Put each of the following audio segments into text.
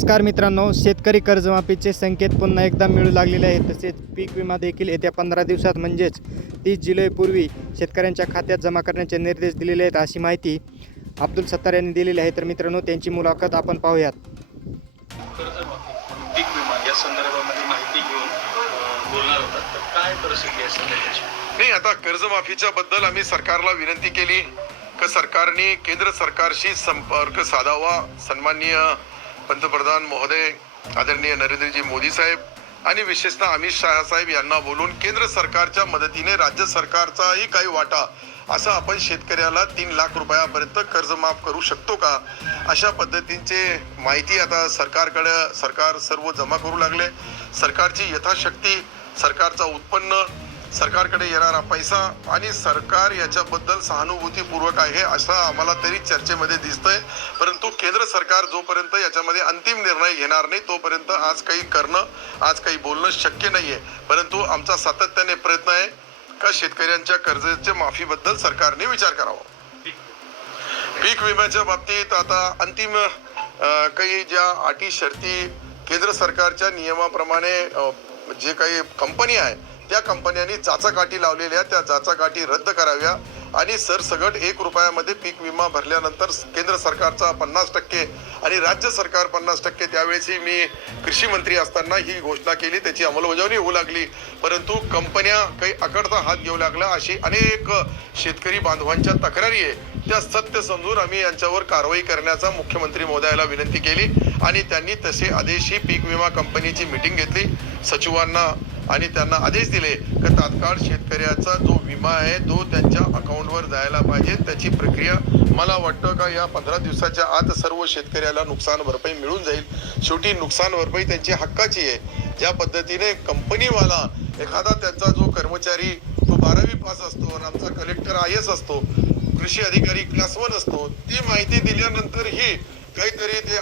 नमस्कार मित्रांनो, शेतकरी कर्जमाफीचे संकेत पुन्हा एकदा मिळू लागलेले आहेत। तसेच पीक विमा देखील येत्या 15 दिवसात म्हणजेच 30 जुलैपूर्वी शेतकऱ्यांच्या खात्यात जमा करण्याचे निर्देश दिलेले आहेत, अशी माहिती अब्दुल सत्तार यांनी दिलेली आहे। तर मित्रांनो, त्यांची मुलाखत आपण पाहूयात। कर्जमाफी पीक विमा या संदर्भामध्ये माहिती घेऊन बोलणार होता, तर काय परिस्थिती आहे सध्याची? नाही, आता कर्जमाफीच्या बद्दल आम्ही सरकारला विनंती केली की सरकारने केंद्र सरकारशी संपर्क साधावा। सन्माननीय पंतप्रधान महोदय आदरणीय नरेंद्रजी मोदी साहेब आणि विशेषतः अमित शहा साहेब यांना बोलून केंद्र सरकारच्या मदतीने राज्य सरकारचाही काही वाटा असं आपण शेतकऱ्याला 3 लाख रुपयापर्यंत कर्ज माफ करू शकतो का, अशा पद्धतींचे माहिती आता सरकार सर्व जमा करू लागले। सरकारची यथाशक्ती, सरकारचा उत्पन्न, सरकारकडे येणारा पैसा आणि सरकार याच्याबद्दल सहानुभूतीपूर्वक आहे असं आम्हाला तरी चर्चेमध्ये दिसतंय। परंतु केंद्र सरकार जोपर्यंत याच्यामध्ये अंतिम निर्णय घेणार नाही तोपर्यंत आज काही बोलणं शक्य नाहीये। परंतु आमचा सातत्याने प्रयत्न आहे का शेतकऱ्यांच्या कर्जाच्या माफीबद्दल सरकारने विचार करावा। पीक विम्याच्या बाबतीत आता अंतिम काही ज्या अटी शर्ती केंद्र सरकारच्या नियमाप्रमाणे जे काही कंपनी आहे त्या कंपन्यांनी चाचाकाठी लावलेल्या त्या चाचाकाठी रद्द कराव्या आणि सरसगट 1 रुपयामध्ये पीक विमा भरल्यानंतर केंद्र सरकारचा 50% आणि राज्य सरकार 50%, त्यावेळेसही मी कृषी मंत्री असताना ही घोषणा केली, त्याची अंमलबजावणी होऊ लागली। परंतु कंपन्या काही आकडता हात घेऊ लागल्या, अशी अनेक शेतकरी बांधवांच्या तक्रारी आहे। त्या सत्य समजून आम्ही यांच्यावर कारवाई करण्याचा मुख्यमंत्री महोदयाला विनंती केली आणि त्यांनी तसे आदेशही पीक विमा कंपनीची मीटिंग घेतली सचिवांना आणि त्यांना आदेश दिले की तात्काळ शेतकऱ्याचा जो विमा आहे तो त्यांच्या अकाउंटवर जायला पाहिजे। त्याची प्रक्रिया मला वाटतं का या 15 दिवसाच्या आत सर्व शेतकऱ्याला नुकसान भरपाई मिळून जाईल। शेवटी नुकसान भरपाई त्यांची हक्काची आहे। ज्या पद्धतीने कंपनीवाला एखादा त्यांचा जो कर्मचारी तो 12वी पास असतो आणि आमचा कलेक्टर IAS असतो, कृषी अधिकारी क्लास 1 असतो, ती माहिती दिल्यानंतर ही काहीतरी ते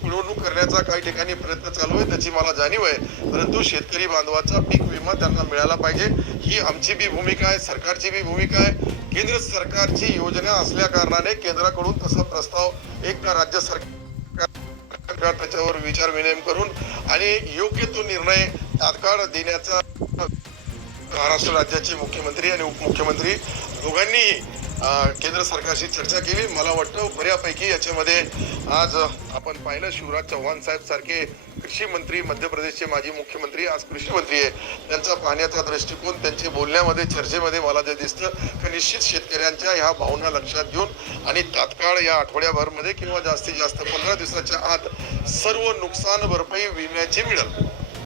पिळवणूक करण्याचा काही ठिकाणी प्रयत्न चालू आहे, त्याची मला जाणीव आहे। परंतु शेतकरी बांधवाचा पीक विमा त्यांना मिळाला पाहिजे, ही आमची बी भूमिका आहे, सरकारची बी भूमिका आहे। केंद्र सरकारची योजना असल्या कारणाने केंद्राकडून तसा प्रस्ताव एकदा राज्य सरकार त्याच्यावर विचार विनिमय करून आणि योग्य तो निर्णय तात्काळ देण्याचा महाराष्ट्र राज्याचे मुख्यमंत्री आणि उपमुख्यमंत्री दोघांनीही केंद्र सरकारशी चर्चा केली। मला वाटतं बऱ्यापैकी याच्यामध्ये आज आपण पाहिलं शिवराज चौहान साहेब सारखे कृषी मंत्री, मध्य प्रदेशचे माजी मुख्यमंत्री आज कृषी मंत्री आहे, त्यांचा पाहण्याचा दृष्टिकोन, त्यांचे बोलण्यामध्ये चर्चेमध्ये मला जे दिसतं की निश्चित शेतकऱ्यांच्या ह्या भावना लक्षात घेऊन आणि तात्काळ या आठवड्याभरमध्ये किंवा जास्तीत जास्त 15 दिवसाच्या आत सर्व नुकसान भरपाई विम्याची मिळेल।